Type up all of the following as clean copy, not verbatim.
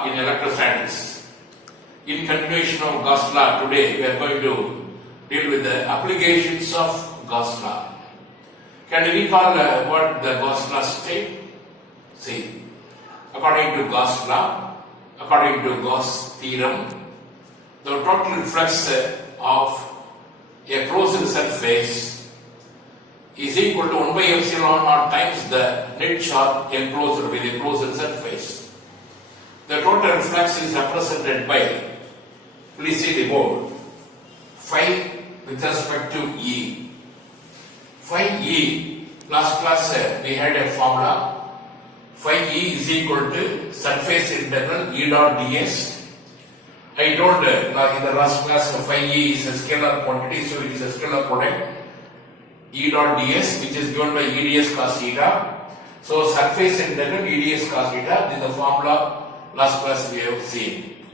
Law in electrostatics. In continuation of Gauss Law, today we are going to deal with the applications of Gauss Law. Can you recall what the Gauss Law state? See, according to Gauss Law, according to Gauss theorem, the total flux of a closed surface is equal to 1 by epsilon naught times the net charge enclosed with a closed surface. The total flux is represented by, please see the board, phi with respect to E. Phi E, last class we had a formula. Phi E is equal to surface integral E dot ds. I told in the last class phi E is a scalar quantity, so it is a scalar product E dot ds, which is given by E ds cos theta. So surface integral E ds cos theta, this is the formula last class we have seen.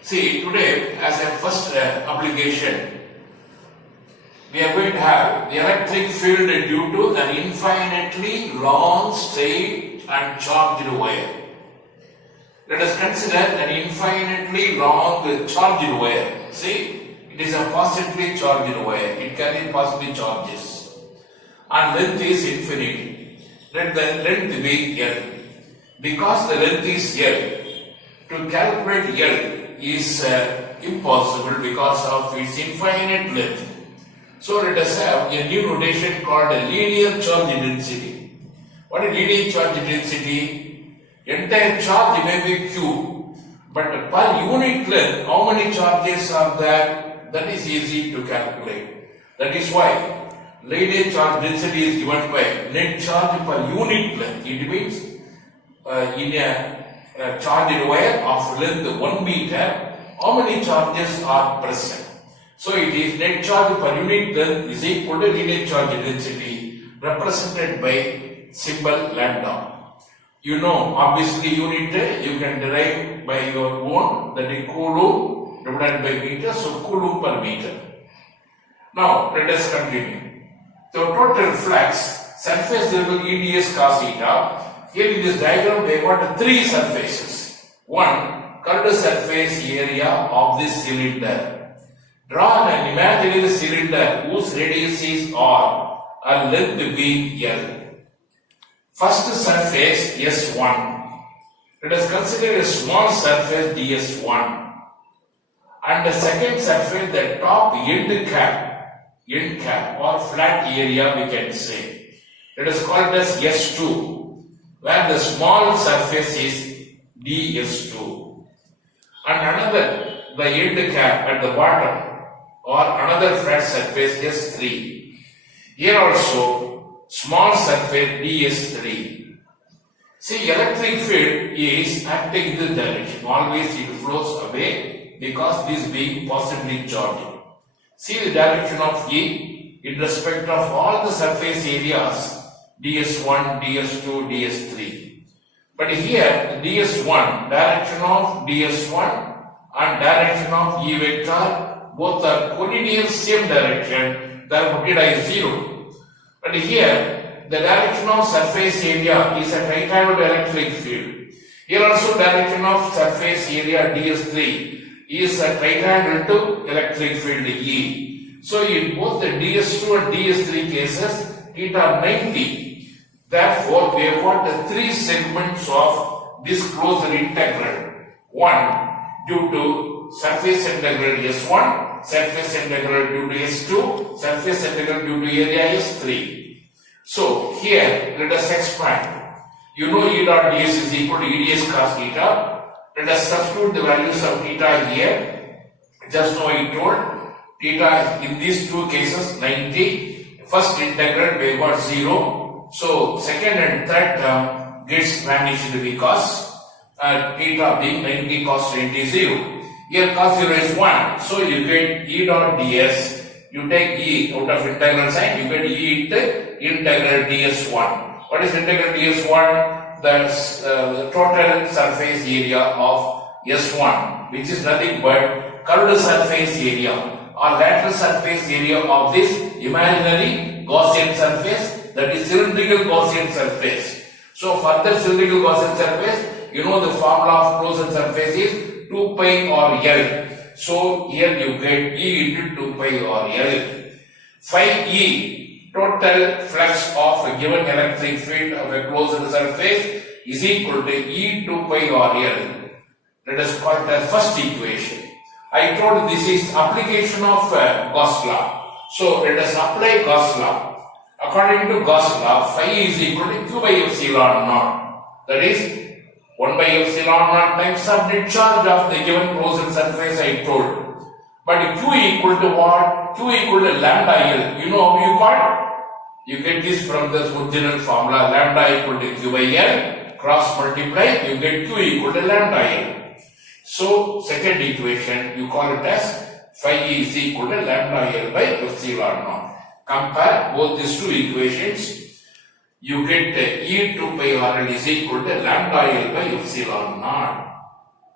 See, today as a first application, we are going to have the electric field due to an infinitely long, straight and charged wire. Let us consider an infinitely long charged wire. See, it is a positively charged wire. It carries positive charges. And length is infinity. Let the length be L. Because the length is L, to calculate L is impossible because of its infinite length. So let us have a new notation called a linear charge density. What is linear charge density? Entire charge may be Q, but per unit length, how many charges are there? That is easy to calculate. That is why linear charge density is given by net charge per unit length. It means in a charged wire of length 1 meter, how many charges are present? So it is net charge per unit length is equal to linear charge density represented by symbol lambda. You know, obviously unit you can derive by your own, that is coulomb divided by meter, so coulomb per meter. Now let us continue. The total flux, surface level EDS cos theta. Here in this diagram we have got 3 surfaces. One, curved surface area of this cylinder. Draw an imaginary cylinder whose radius is R and length being L. First surface S1. Let us consider a small surface ds1. And the second surface, the top end cap or flat area we can say. Let us call it as S2, where the small surface is ds2. And another, the end cap at the bottom or another flat surface S3. Here also small surface ds3. See, electric field is acting in this direction. Always it flows away because this being positively charged. See the direction of E in respect of all the surface areas ds1, ds2, ds3. But here ds1, direction of ds1 and direction of E vector both are collinear same direction, therefore theta is 0. But here the direction of surface area is a right angled electric field. Here also direction of surface area ds3 is a right angle to electric field E. So in both the ds2 and ds3 cases theta 90. Therefore we have got the 3 segments of this closed integral. One due to surface integral S1, surface integral due to S2, surface integral due to area S3. So here let us expand. You know E dot ds is equal to E ds cos theta. Let us substitute the values of theta here. Just now I told theta in these 2 cases 90. First integral we got 0. So second and third term gets vanished because theta being 90 cos 90 0. Here cos 0 is 1. So you get E dot ds. You take E out of integral sign, you get E into integral ds1. What is integral ds1? That's the total surface area of S1, which is nothing but curved surface area or lateral surface area of this imaginary Gaussian surface, that is cylindrical Gaussian surface. So for the cylindrical Gaussian surface, You know the formula of closed surface is 2 pi or L. So here you get E into 2 pi or L. Phi E, total flux of a given electric field of a closed surface, is equal to E 2 pi or L. Let us call it as first equation. I told this is application of Gauss law. So let us apply Gauss law. According to Gauss law, phi is equal to Q by epsilon naught. That is 1 by epsilon naught times of net charge of the given closed surface I told. But Q equal to what? Q equal to lambda L. You know how you got? You get this from the original formula, lambda equal to Q by L. Cross multiply, you get Q equal to lambda L. So, second equation, you call it as phi E is equal to lambda L by epsilon naught. Compare both these two equations, you get E 2 pi R L is equal to lambda L by epsilon naught.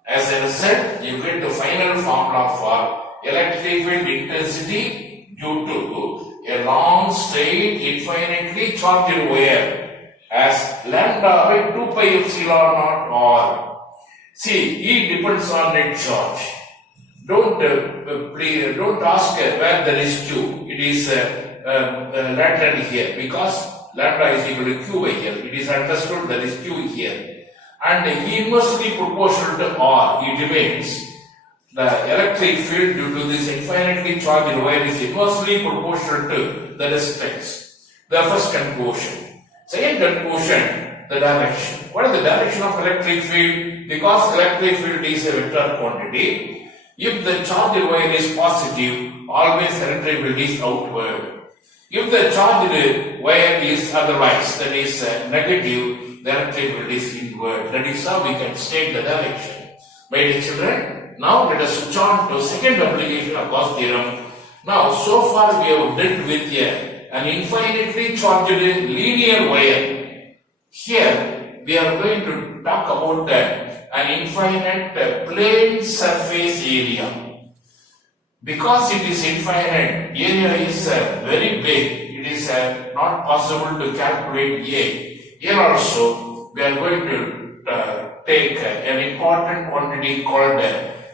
As a result, you get the final formula for electric field intensity due to a long, straight, infinitely charged wire as lambda by 2 pi epsilon naught R. See, E depends on net charge. Don't ask where there is Q. It is lateral here because lambda is equal to Q by L. It is understood there is Q here. And inversely proportional to R, it remains. The electric field due to this infinitely charged wire is inversely proportional to the distance. The first conclusion. Second conclusion, the direction. What is the direction of electric field? Because electric field is a vector quantity. If the charged wire is positive, always electric field is outward. If the charged wire is otherwise, that is negative, the electric field is inward. That is how we can state the direction. My dear children, now let us switch on to second application of Gauss theorem. Now, so far we have dealt with an infinitely charged linear wire. Here, we are going to talk about an infinite plane surface area. Because it is infinite, area is very big. It is not possible to calculate A. Here also, we are going to take an important quantity called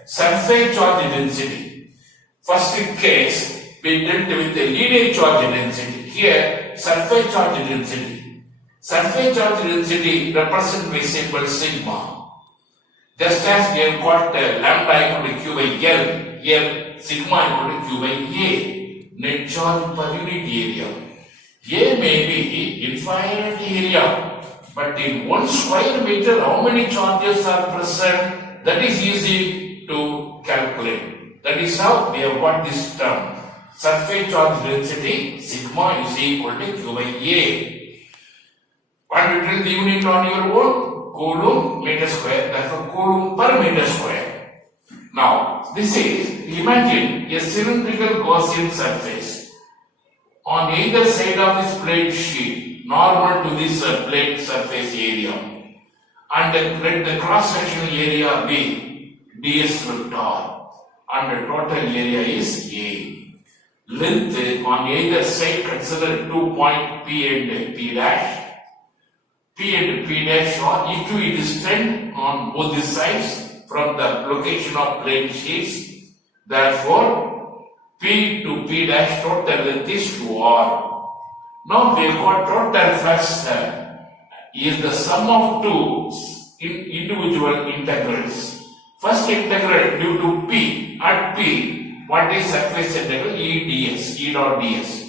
surface charge density. First case, we dealt with the linear charge density. Here, surface charge density. Surface charge density represented by symbol sigma. Just as we have got lambda equal to Q by L, here sigma equal to Q by A, net charge per unit area. A may be infinite area, but in 1 square meter, how many charges are present? That is easy to calculate. That is how we have got this term. Surface charge density sigma is equal to Q by A. And you tell the unit on your own. Coulomb meter square, therefore coulomb per meter square. Now, this is, imagine a cylindrical Gaussian surface. On either side of this plate sheet, normal to this plate surface area. And let the cross-sectional area be ds vector. And the total area is A. Length on either side, consider 2 point P and P dash. P and P dash are equidistant on both the sides from the location of plane sheets. Therefore, P to P dash total length is 2R. Now we have got total flux is the sum of two individual integrals. First integral due to P at P, what is surface integral? E ds, E dot ds.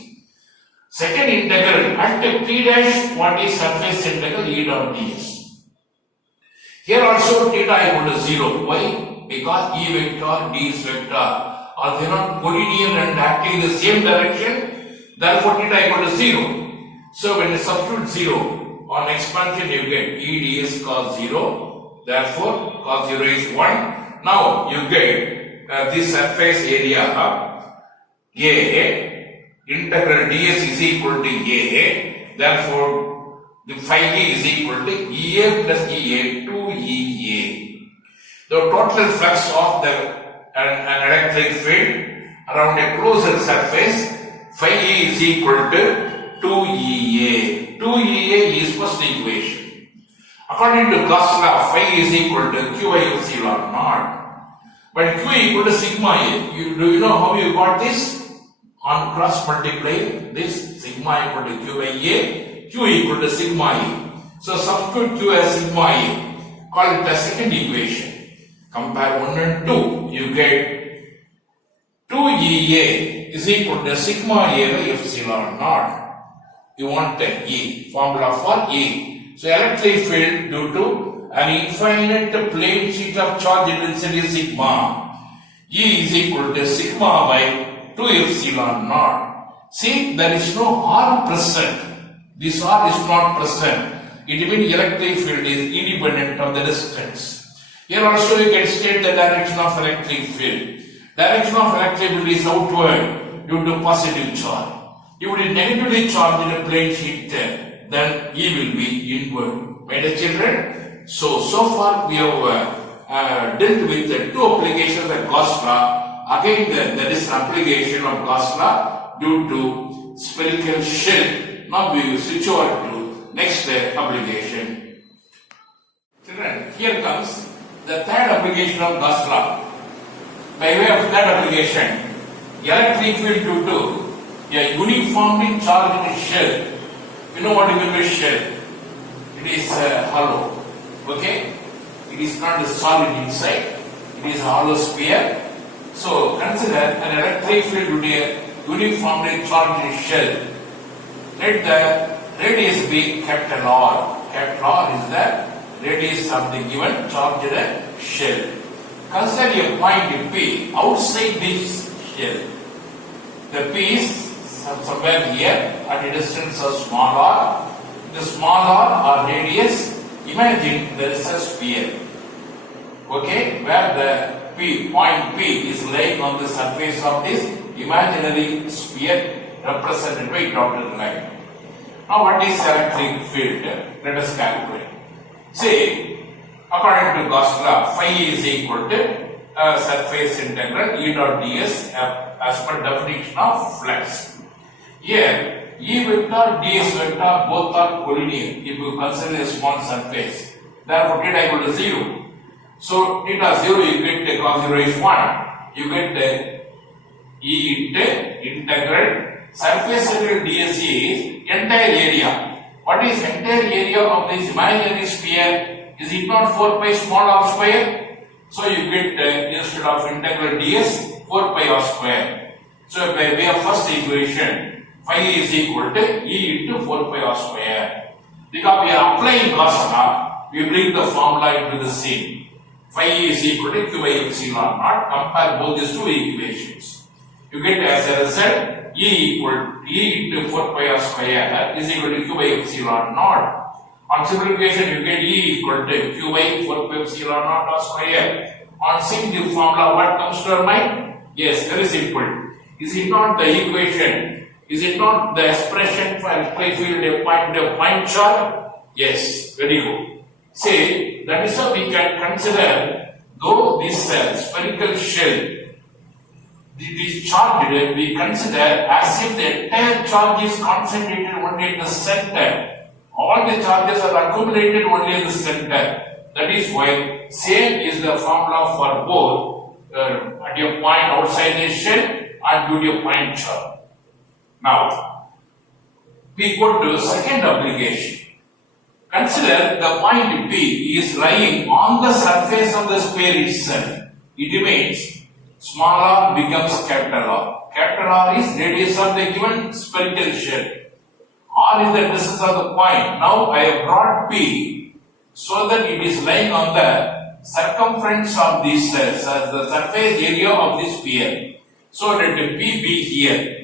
Second integral at P dash, what is surface integral? E dot ds. Here also theta equal to 0. Why? Because E vector, ds vector are they not collinear and acting in the same direction? Therefore theta equal to 0. So when you substitute 0 on expansion, you get E ds cos 0. Therefore cos 0 is 1. Now you get this surface area of A. Integral ds is equal to A, therefore the phi A is equal to EA plus EA to EA. The total flux of an electric field around a closed surface, phi A is equal to 2EA. 2EA is first equation. According to Gauss Law, phi is equal to Q by epsilon naught. But Q equal to sigma A. Do you know how you got this? On cross multiply this sigma equal to Q by A, Q equal to sigma A. So substitute Q as sigma A. Call it the second equation. Compare 1 and 2. You get 2EA is equal to sigma A by epsilon naught. You want the E, formula for E. So electric field due to an infinite plane sheet of charge density sigma, E is equal to sigma by 2 epsilon naught. See, there is no R present. This R is not present. It means electric field is independent of the distance. Here also you can state the direction of electric field. Direction of electric field is outward due to positive charge. If it is negatively charged in a plane sheet, then E will be inward. My dear children, so far we have dealt with the two applications of Gauss Law. Again, there is an application of Gauss Law due to spherical shell. Now we will switch over to next application. Children, here comes the third application of Gauss Law. By way of third application, electric field due to a uniformly charged shell. You know what you mean by shell? It is hollow. Okay? It is not a solid inside. It is a hollow sphere. So consider an electric field due to a uniformly charged shell. Let the radius be capital R. Capital R is the radius of the given charged shell. Consider a point P outside this shell. The P is somewhere here at a distance of small r. The small r or radius, imagine there is a sphere. Okay, where the point P is laying on the surface of this imaginary sphere represented by dotted line. Now what is electric field? Let us calculate. Say, according to Gauss Law, phi is equal to surface integral E dot ds as per definition of flux. Here, E vector, ds vector both are collinear if you consider a small surface. Therefore, theta equal to 0. So, theta 0 you get the cos 0 is 1. You get the E into integral surface integral ds is entire area. What is entire area of this imaginary sphere? Is it not 4 pi small r square? So, you get instead of integral ds 4 pi r square. So, by way of first equation, phi is equal to E into 4 pi r square. Because we are applying Gauss Law, we bring the formula into the scene. Phi is equal to Q by epsilon naught. Compare both these two equations. You get as a result E into 4 pi r square is equal to Q by epsilon naught. On simplification, you get E equal to Q by 4 pi epsilon naught r square. On seeing the formula, what comes to our mind? Yes, very simple. Is it not the equation? Is it not the expression for electric field a point charge? Yes, very good. Say, that is how we can consider, though this spherical shell is charged, we consider as if the entire charge is concentrated only in the center. All the charges are accumulated only in the center. That is why same is the formula for both at a point outside the shell and due to a point charge. Now, we go to second application. Consider the point P is lying on the surface of the sphere itself. It means small r becomes capital R. Capital R is radius of the given spherical shell. R is the distance of the point. Now I have brought P so that it is lying on the circumference of this the surface area of this sphere. So let P be here.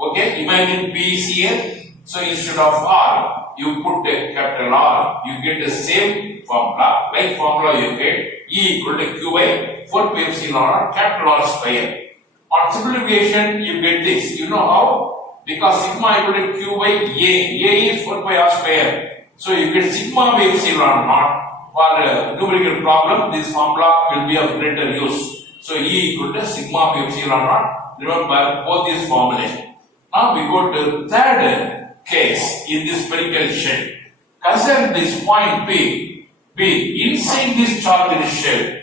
Okay, imagine P is here. So instead of R, you put a capital R, you get the same formula. Like formula, you get E equal to Q by 4 pi epsilon R capital R square. On simplification, you get this. You know how? Because sigma equal to Q by A. A is 4 pi R square. So you get sigma by epsilon naught. For a numerical problem, this formula will be of greater use. So E equal to sigma by epsilon naught. Remember both these formulas. Now we go to third case in this spherical shell. Consider this point P. Inside this charged shell.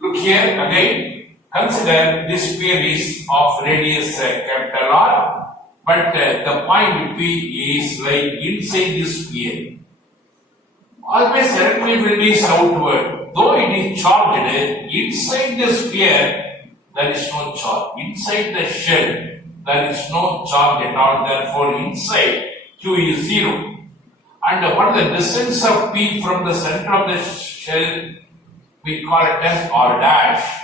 Look here again. Consider this sphere is of radius capital R, but the point P is like inside this sphere. Always electric field is outward. Though it is charged, inside the sphere there is no charge. Inside the shell there is no charge at all. Therefore, inside Q is 0. And what is the distance of P from the center of the shell? We call it as R dash.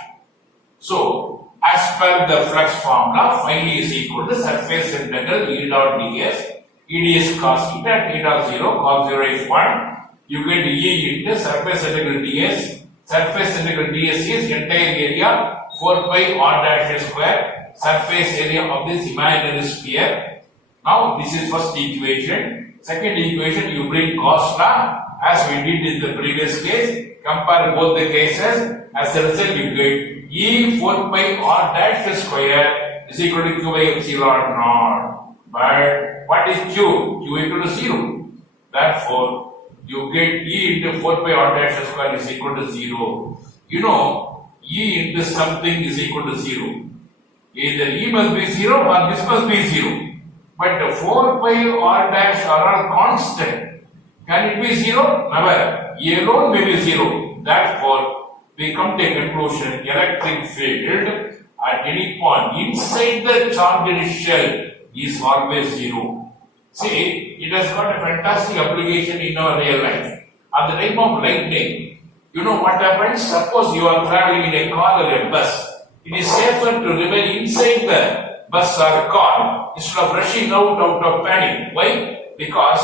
So, as per the flux formula, phi is equal to surface integral E dot ds. E ds cos theta, E dot 0, cos 0 is 1. You get E into surface integral ds. Surface integral ds is entire area 4 pi R dash square. Surface area of this imaginary sphere. Now, this is first equation. Second equation, you bring Gauss law as we did in the previous case. Compare both the cases. As a result, you get E 4 pi R dash square is equal to Q by epsilon naught. But what is Q? Q equal to 0. Therefore, you get E into 4 pi R dash square is equal to 0. You know, E into something is equal to 0. Either E must be 0 or this must be 0. But the 4 pi R dash are all constant. Can it be 0? Never. E alone may be 0. Therefore, we come to a conclusion, electric field at any point inside the charged shell is always 0. See, it has got a fantastic application in our real life. At the time of lightning, you know what happens? Suppose you are traveling in a car or a bus. It is safer to remain inside the bus or car instead of rushing out of panic. Why? Because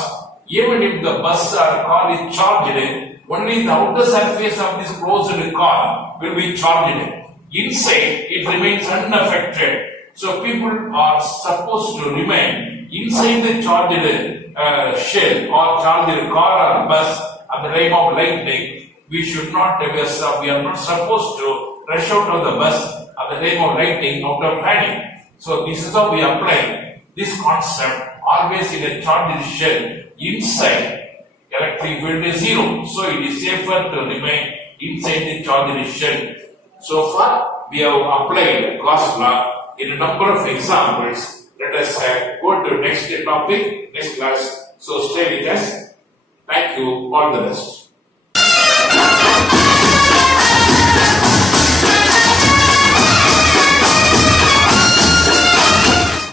even if the bus or car is charged, only the outer surface of this closed car will be charged. Inside, it remains unaffected. So people are supposed to remain inside the charged shell or charged car or bus at the time of lightning. We should not, we are not supposed to rush out of the bus at the time of lightning out of panic. So this is how we apply this concept always in a charged shell. Inside, electric field is 0. So it is safer to remain inside the charged shell. So far, we have applied Gauss law in a number of examples. Let us go to next topic, next class. So stay with us. Thank you. All the best.